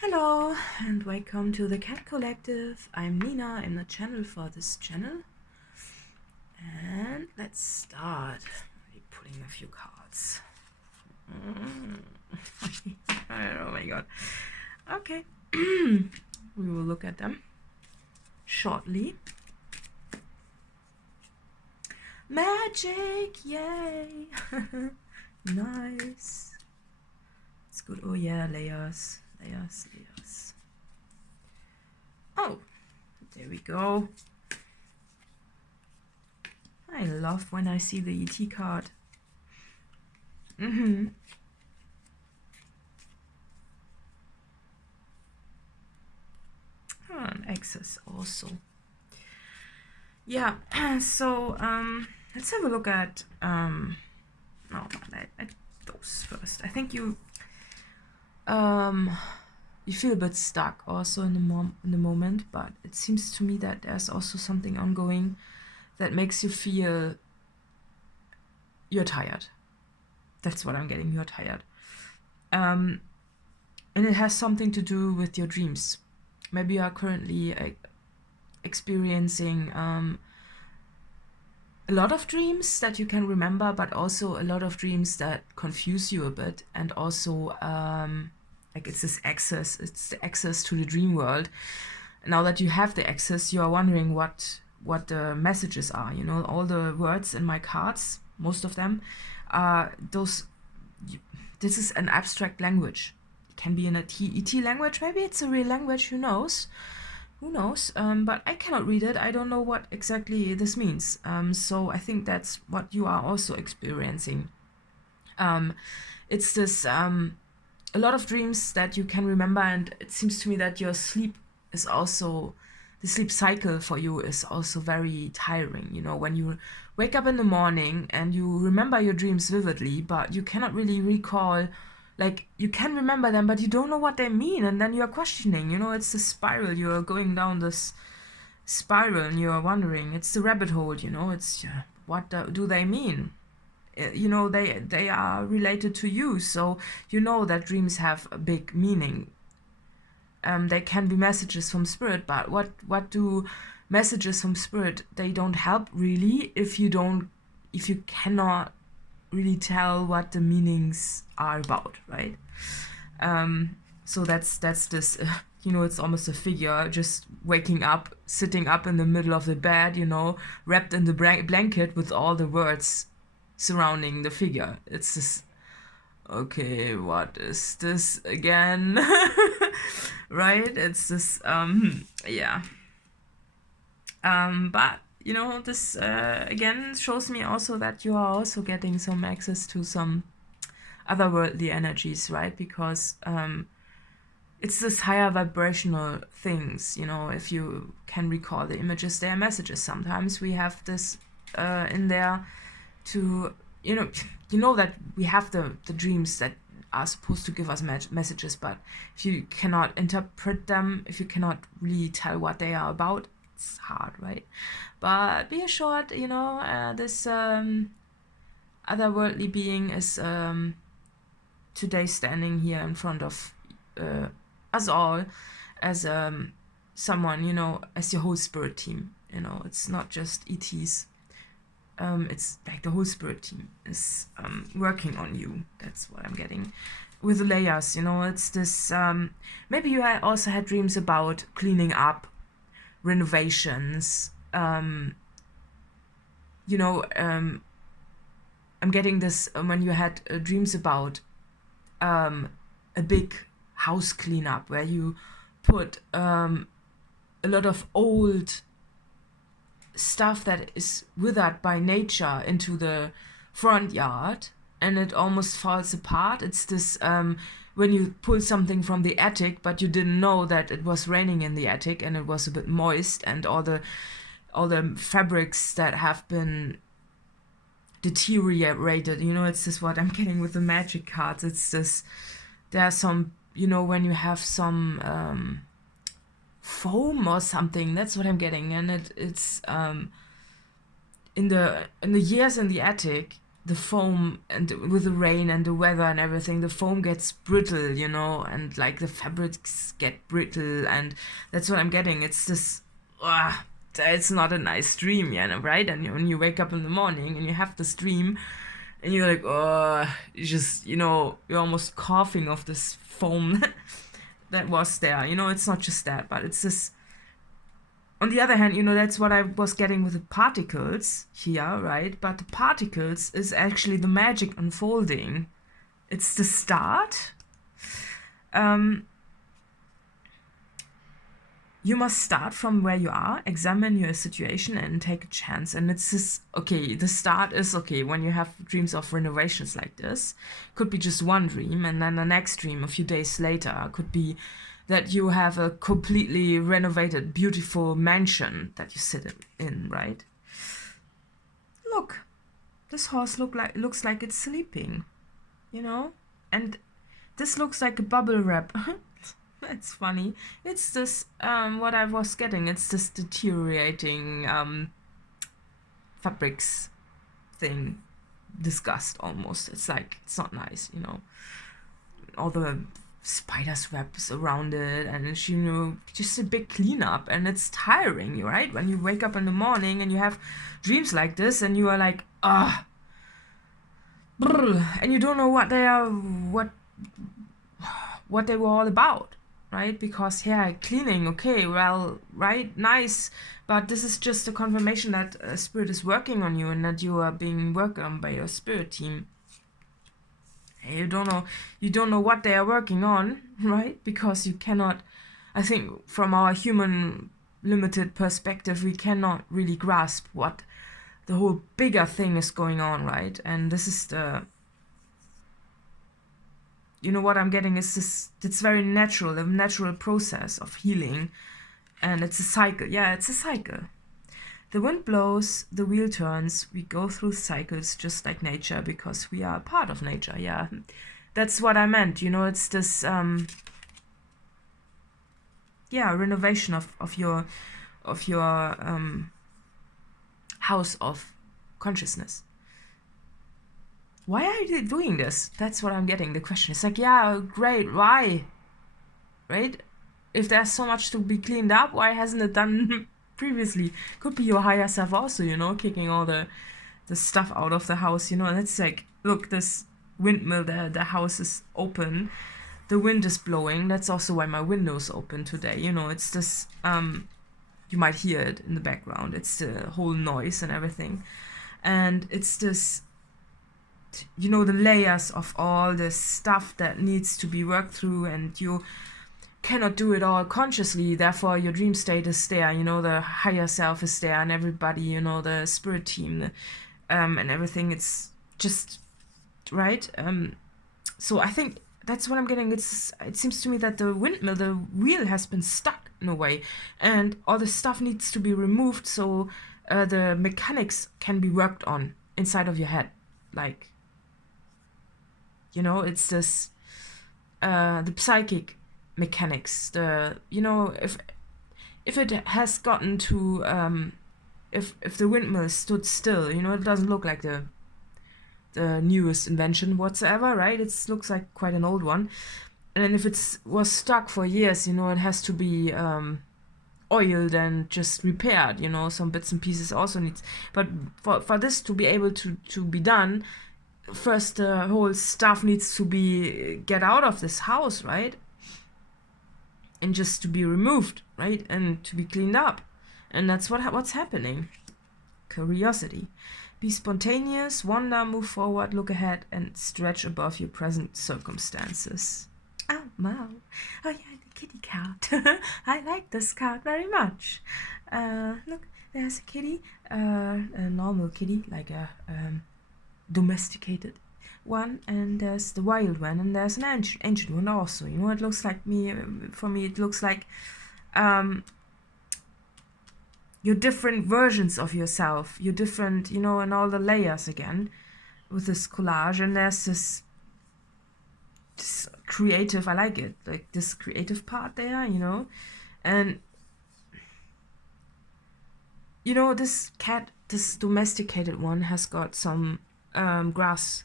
Hello and welcome to the Cat Collective. I'm Nina, I'm the channel for this channel. And let's start by pulling a few cards. Oh my god. Okay. We will look at them shortly. Magic! Yay! Nice. It's good. Oh yeah, layers. Layers. Oh, there we go. I love when I see the ET card. Oh, and access also. Yeah, so let's have a look at at those first. I think you feel a bit stuck also in the moment, but it seems to me that there's also something ongoing that makes you feel you're tired. That's what I'm getting. You're tired, and it has something to do with your dreams. Maybe you are currently experiencing a lot of dreams that you can remember, but also a lot of dreams that confuse you a bit, and also it's the access to the dream world. Now that you have the access, you are wondering what the messages are. You know, all the words in my cards, most of them are those. This is an abstract language. It can be an ET language. Maybe it's a real language. Who knows? But I cannot read it. I don't know what exactly this means. So I think that's what you are also experiencing. It's this a lot of dreams that you can remember, and it seems to me that your sleep is also, the sleep cycle for you is also very tiring. You know, when you wake up in the morning and you remember your dreams vividly, but you cannot really recall, like, you can remember them, but you don't know what they mean, and then you're questioning, you know, it's the spiral, you're going down this spiral and you're wondering, it's the rabbit hole, you know, it's what do they mean? You know, they are related to you, so you know that dreams have a big meaning. They can be messages from spirit, but what do messages from spirit? They don't help really if you cannot really tell what the meanings are about, right? So that's this. You know, it's almost a figure just waking up, sitting up in the middle of the bed, you know, wrapped in the blanket with all the words surrounding the figure. It's this, okay, what is this again? Right? It's this, yeah. But, you know, this again shows me also that you are also getting some access to some otherworldly energies, right? Because it's this higher vibrational things, you know, if you can recall the images, they are messages. Sometimes we have this in there to, you know that we have the dreams that are supposed to give us messages, but if you cannot interpret them, if you cannot really tell what they are about, it's hard, right? But be assured, you know, this otherworldly being is today standing here in front of us all as someone, you know, as your whole spirit team. You know, it's not just ETs. It's like the whole spirit team is working on you. That's what I'm getting with the layers. You know, it's this. Maybe you also had dreams about cleaning up, renovations. You know, I'm getting this when you had dreams about a big house cleanup where you put a lot of old stuff that is withered by nature into the front yard, and it almost falls apart. It's this when you pull something from the attic, but you didn't know that it was raining in the attic and it was a bit moist, and all the fabrics that have been deteriorated. You know, it's just what I'm getting with the magic cards. It's this, there are some, you know, when you have some foam or something, that's what I'm getting, and it's in the years in the attic, the foam, and with the rain and the weather and everything, the foam gets brittle, you know, and like the fabrics get brittle, and that's what I'm getting. It's this, it's not a nice dream, you know, right? And when you wake up in the morning and you have this dream, and you're like, you just, you know, you're almost coughing of this foam that was there, you know. It's not just that, but it's this. On the other hand, you know, that's what I was getting with the particles here, right? But the particles is actually the magic unfolding. It's the start. You must start from where you are, examine your situation, and take a chance. And it's this, okay, the start is, okay, when you have dreams of renovations like this, could be just one dream, and then the next dream a few days later could be that you have a completely renovated, beautiful mansion that you sit in, right? Look, this horse looks like it's sleeping, you know? And this looks like a bubble wrap. That's funny. It's this, what I was getting, it's this deteriorating fabrics thing. Disgust, almost. It's like, it's not nice, you know? All the spider's webs around it, and it's, you know, just a big cleanup, and it's tiring, right? When you wake up in the morning and you have dreams like this, and you are like, and you don't know what they are, what they were all about, right? Because here, cleaning, okay, well, right, nice, but this is just a confirmation that a spirit is working on you and that you are being worked on by your spirit team. You don't know what they are working on, right? Because you cannot, I think from our human limited perspective, we cannot really grasp what the whole bigger thing is going on, right? And this is the, you know, what I'm getting is this, it's very natural, a natural process of healing, and it's a cycle. Yeah, it's a cycle. The wind blows, the wheel turns, we go through cycles just like nature, because we are a part of nature, yeah. That's what I meant, you know, it's this, renovation of your house of consciousness. Why are you doing this? That's what I'm getting, the question. It's like, yeah, great, why? Right? If there's so much to be cleaned up, why hasn't it done previously? Could be your higher self also, you know, kicking all the stuff out of the house, you know. And it's like, look, this windmill, the house is open, the wind is blowing. That's also why my window's open today, you know. It's this, you might hear it in the background, it's the whole noise and everything, and it's this, you know, the layers of all this stuff that needs to be worked through, and you cannot do it all consciously, therefore your dream state is there, you know, the higher self is there, and everybody, you know, the spirit team, and everything, it's just, right? So I think that's what I'm getting. It seems to me that the windmill, the wheel has been stuck in a way, and all the stuff needs to be removed, so the mechanics can be worked on inside of your head, like, you know, it's this, the psychic mechanics, the, you know, if it has gotten to, if the windmill stood still, you know, it doesn't look like the newest invention whatsoever, right? It looks like quite an old one. And then if it was stuck for years, you know, it has to be oiled and just repaired, you know, some bits and pieces also needs, but for this to be able to be done, first the whole stuff needs to be get out of this house, right? And just to be removed, right? And to be cleaned up. And that's what's happening. Curiosity. Be spontaneous, wonder, move forward, look ahead, and stretch above your present circumstances. Oh, wow. Oh, yeah, the kitty cat. I like this cat very much. Look, there's a kitty, a normal kitty, like a domesticated one, and there's the wild one, and there's an ancient one also. You know, it looks like for me, it looks like your different versions of yourself, your different, you know, and all the layers again with this collage. And there's this creative, I like it, like this creative part there, you know. And, you know, this cat, this domesticated one, has got some grass,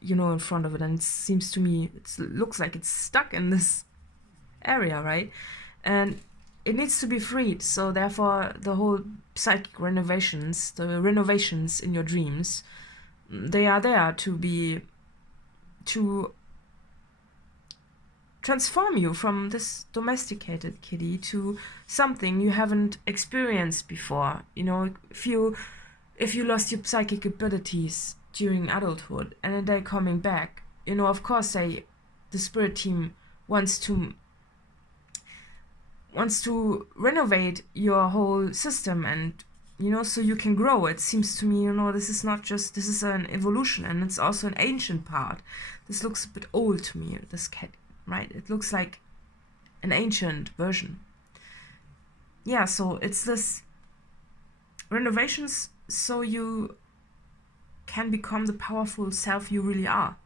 you know, in front of it, and it seems to me it looks like it's stuck in this area, right? And it needs to be freed. So therefore, the whole psychic renovations, the renovations in your dreams, they are there to transform you from this domesticated kitty to something you haven't experienced before. You know, if you lost your psychic abilities during adulthood and then they're coming back, you know, of course the spirit team wants to renovate your whole system, and you know, so you can grow. It seems to me, you know, this is an evolution, and it's also an ancient part. This looks a bit old to me, this cat, right? It looks like an ancient version. Yeah, so it's this renovations so you can become the powerful self you really are.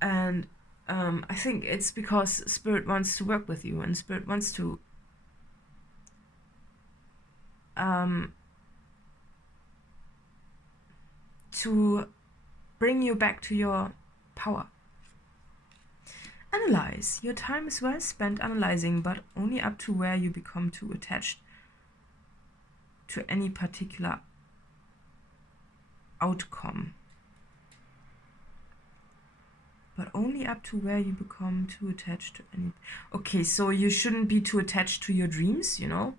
And I think it's because Spirit wants to work with you, and Spirit wants to bring you back to your power. Analyze. Your time is well spent analyzing, but only up to where you become too attached to any particular outcome. But only up to where you become too attached to any... Okay, so you shouldn't be too attached to your dreams, you know?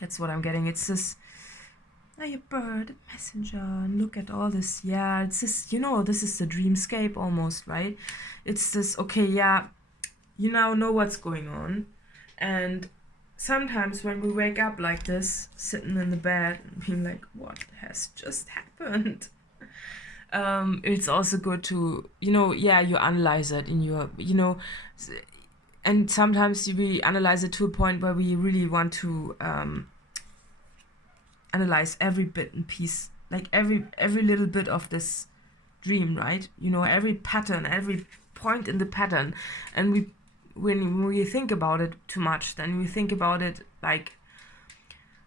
That's what I'm getting. It's this... Oh, your bird, messenger, and look at all this. Yeah, it's this, you know, this is the dreamscape almost, right? It's this, okay, yeah, you now know what's going on. And sometimes when we wake up like this, sitting in the bed and being like, what has just happened? It's also good to, you know, yeah, you analyze it in your, you know, and sometimes we analyze it to a point where we really want to analyze every bit and piece, like every little bit of this dream, right? You know, every pattern, every point in the pattern. And when we think about it too much, then we think about it like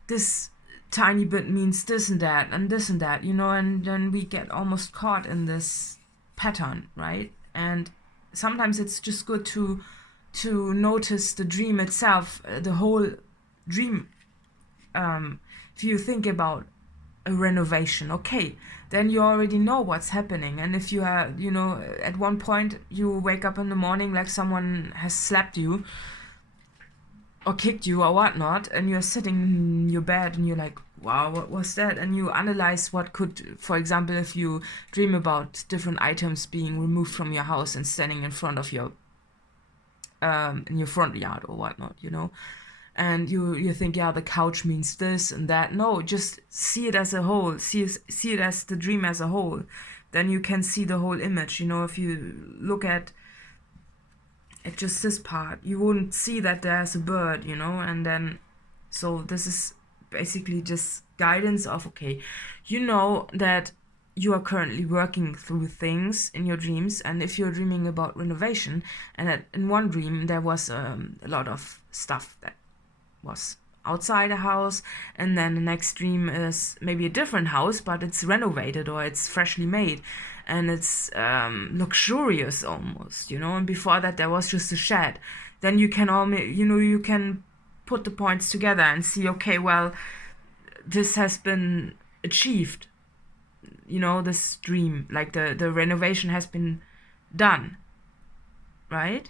this tiny bit means this and that, you know, and then we get almost caught in this pattern, right? And sometimes it's just good to notice the dream itself, the whole dream. If you think about a renovation, okay, then you already know what's happening. And if you are, you know, at one point you wake up in the morning like someone has slapped you or kicked you or whatnot, and you're sitting in your bed and you're like, wow, what was that? And you analyze what could, for example, if you dream about different items being removed from your house and standing in front of your in your front yard or whatnot, you know, and you think, yeah, the couch means this and that. No, just see it as a whole, see it as the dream as a whole. Then you can see the whole image. You know, if you look at just this part, you wouldn't see that there's a bird, you know. And then, so this is basically just guidance of, okay, you know that you are currently working through things in your dreams. And if you're dreaming about renovation, and in one dream there was a lot of stuff that was outside a house, and then the next dream is maybe a different house, but it's renovated or it's freshly made, and it's luxurious almost, you know. And before that there was just a shed. Then you can you can put the points together and see, okay, well, this has been achieved, you know, this dream, like the renovation has been done, right?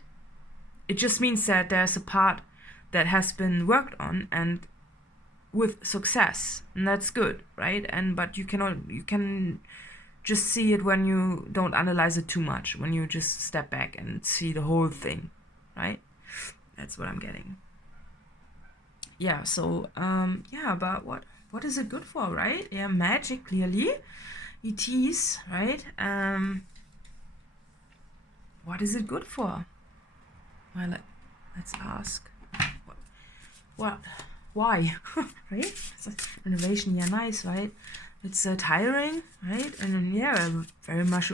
It just means that there's a part that has been worked on and with success, and that's good, right? And but you can just see it when you don't analyze it too much, when you just step back and see the whole thing, right? That's what I'm getting. Yeah, so yeah, but what is it good for, right? Yeah, magic, clearly. ETs, right? What is it good for? Well, let's ask. What? Why? Right? It's a renovation, yeah, nice, right? It's tiring, right? And then, yeah, very much.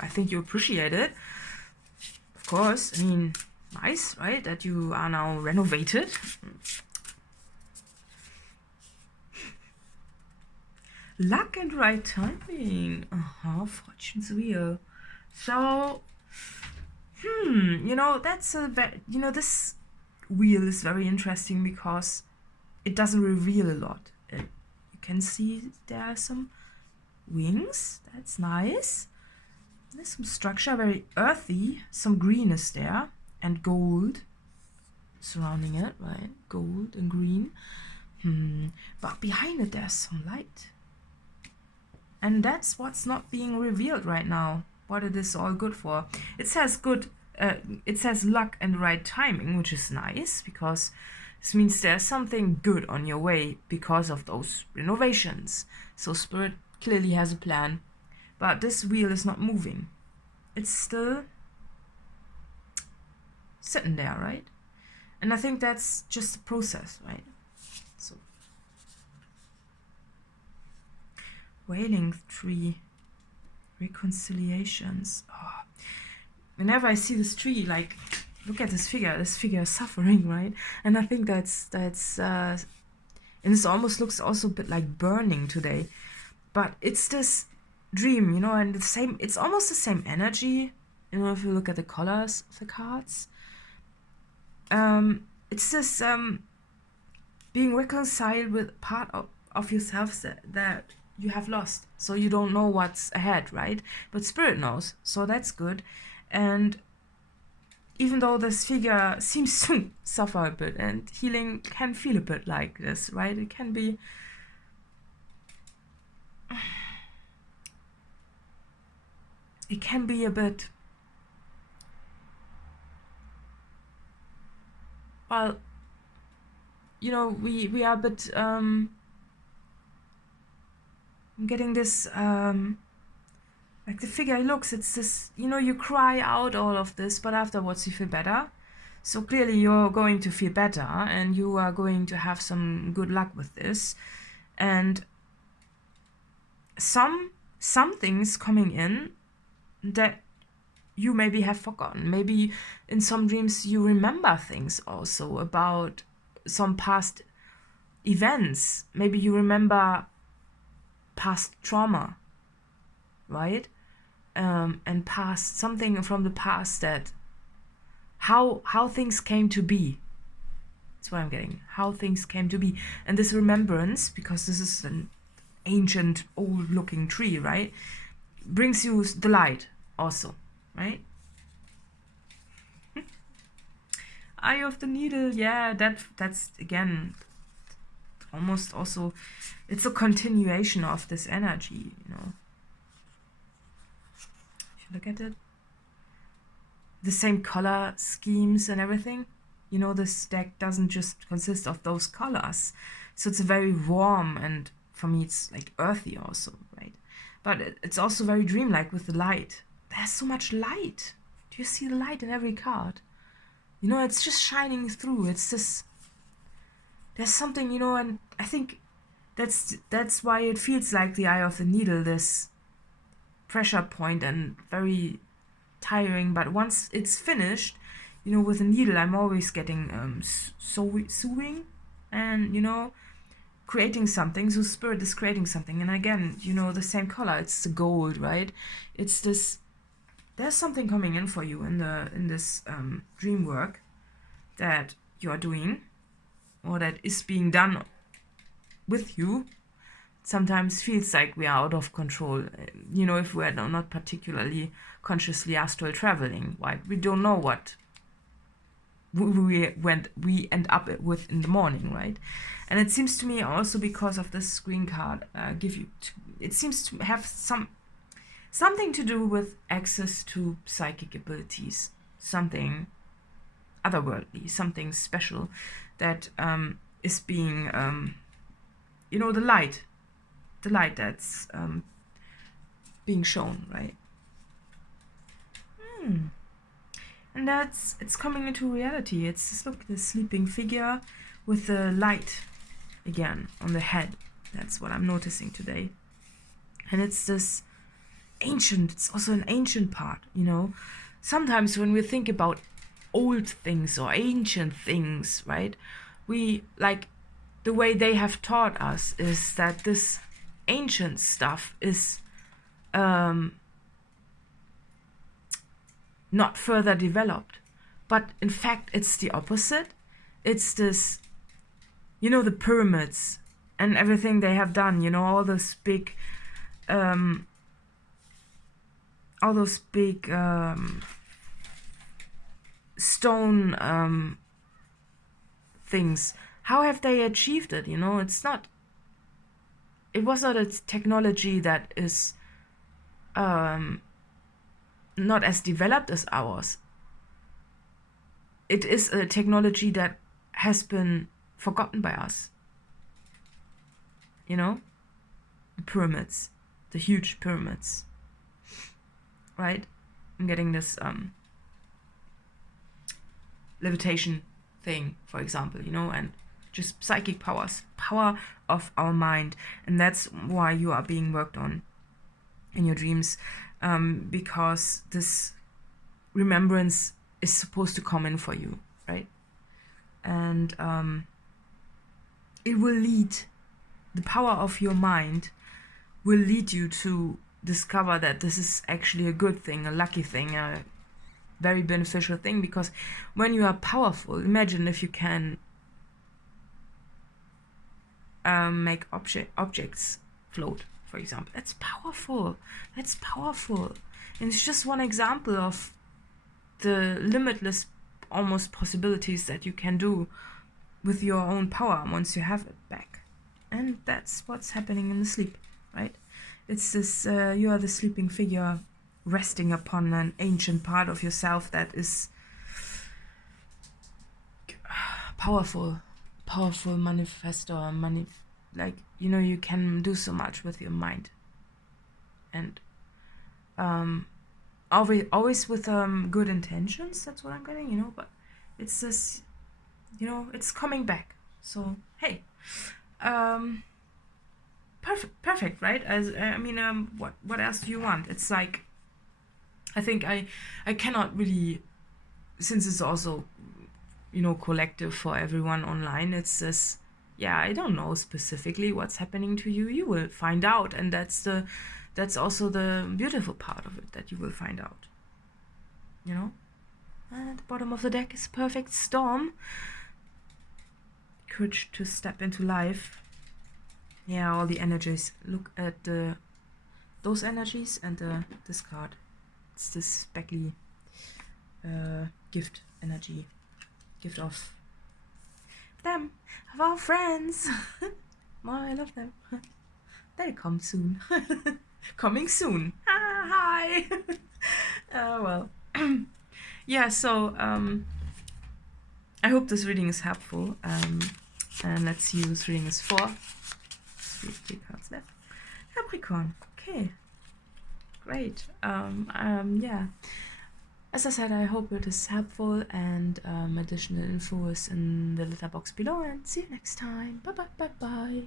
I think you appreciate it. Of course, I mean, nice, right? That you are now renovated. Luck and right timing. Fortune's wheel. So, you know, that's a you know, this wheel is very interesting because it doesn't reveal a lot. You can see there are some wings. That's nice. There's some structure, very earthy. Some green is there and gold surrounding it, right? Gold and green. But behind it, there's some light. And that's what's not being revealed right now. What it is all good for. It says good. It says luck and right timing, which is nice because this means there's something good on your way because of those renovations. So Spirit clearly has a plan, but this wheel is not moving. It's still sitting there, right? And I think that's just a process, right? So, wailing tree, reconciliations. Oh. Whenever I see this tree, like, look at this figure is suffering, right? And I think that's and this almost looks also a bit like burning today. But it's this dream, you know, and it's almost the same energy, you know, if you look at the colors of the cards. It's this being reconciled with part of yourself that you have lost. So you don't know what's ahead, right? But Spirit knows, so that's good. And even though this figure seems to suffer a bit, and healing can feel a bit like this, right? It can be... It can be a bit... Well, you know, we are a bit... I'm getting this... like the figure looks, it's this, you know, you cry out all of this, but afterwards you feel better. So clearly you're going to feel better and you are going to have some good luck with this. And some things coming in that you maybe have forgotten. Maybe in some dreams you remember things also about some past events. Maybe you remember past trauma, right? And past something from the past, that how things came to be. That's what I'm getting. How things came to be. And this remembrance, because this is an ancient old looking tree, right, brings you the light also, right? Eye of the Needle, yeah, that's again almost also, it's a continuation of this energy, you know. Look at it. The same color schemes and everything. You know, this deck doesn't just consist of those colors. So it's very warm, and for me it's like earthy also, right? But it's also very dreamlike with the light. There's so much light. Do you see the light in every card? You know, it's just shining through. It's just... There's something, you know, and I think that's why it feels like the Eye of the Needle, this pressure point and very tiring. But once it's finished, you know, with a needle, I'm always getting sewing and, you know, creating something. So Spirit is creating something, and again, you know, the same color, it's the gold, right? It's this, there's something coming in for you in this dream work that you are doing, or that is being done with you. Sometimes feels like we are out of control, you know, if we're not particularly consciously astral traveling, right? We don't know what we end up with in the morning, right? And it seems to me also, because of this screen card, it seems to have something to do with access to psychic abilities, something otherworldly, something special that is being, you know, the light that's being shown, right? And it's coming into reality. It's just, look, the sleeping figure with the light again on the head. That's what I'm noticing today. And it's this ancient, it's also an ancient part, you know. Sometimes when we think about old things or ancient things, right, we, like, the way they have taught us is that this ancient stuff is not further developed. But in fact, it's the opposite. It's this, you know, the pyramids and everything they have done, you know, all those big stone things. How have they achieved it? You know, it was not a technology that is not as developed as ours. It is a technology that has been forgotten by us. You know, the pyramids, the huge pyramids, right? I'm getting this levitation thing, for example, you know, and just psychic powers, power of our mind. And that's why you are being worked on in your dreams, because this remembrance is supposed to come in for you, right? And it will lead, the power of your mind will lead you to discover that this is actually a good thing, a lucky thing, a very beneficial thing. Because when you are powerful, imagine if you can make objects float, for example. That's powerful. That's powerful. And it's just one example of the limitless almost possibilities that you can do with your own power once you have it back. And that's what's happening in the sleep, right? It's this, you are the sleeping figure resting upon an ancient part of yourself that is powerful manifestor, like, you know, you can do so much with your mind. And always with good intentions, that's what I'm getting, you know, but it's this, you know, it's coming back. So hey, perfect, right? What else do you want? It's like, I think I cannot really, since it's also, you know, collective for everyone online, it's this, yeah, I don't know specifically what's happening to you. You will find out, and that's also the beautiful part of it, that you will find out, you know. And at the bottom of the deck is perfect storm, courage to step into life. Yeah, all the energies. Look at those energies and the discard. It's this Beckley gift energy, gift of them, of our friends. Oh, I love them. They'll come soon. Coming soon. Hi. Well, yeah. So I hope this reading is helpful. And let's see who this reading is for. 3 cards left. Capricorn. Okay. Great. Yeah. As I said, I hope it is helpful, and additional info is in the letter box below, and see you next time. Bye bye.